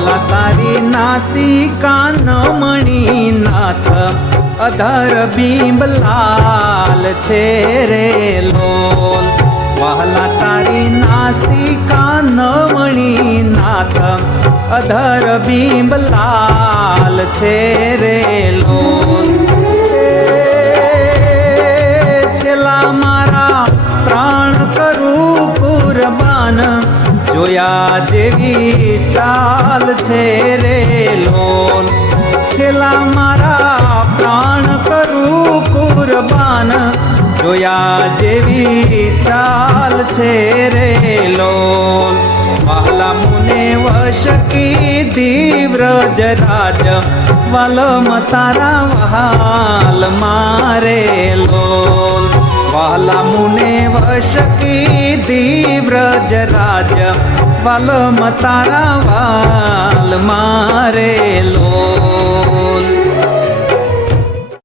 વાલા તારી નાસિકા નમણી નાથ અધર બિંબ લાલ છે રે લોલ. વાલા તારી નાસિકા નમણી નાથ અધર બિંબ લાલ છે રે લોલ. છેલ્લા મારા પ્રાણ કરું કુરબાન જોયા જેવી ચાલ છે રે લોલ. છેલ્લા મારા પ્રાણ કરું કુરબાન જોયા જેવી ચાલ છે રે લોલ. વહાલા મુને વશ કીધી વ્રજરાજ વાલમ તારા વહાલ મારે લોલ. વહાલા મુને વશ કીધી વ્રજરાજ વાલમ તારા વાલ મારે લોલ.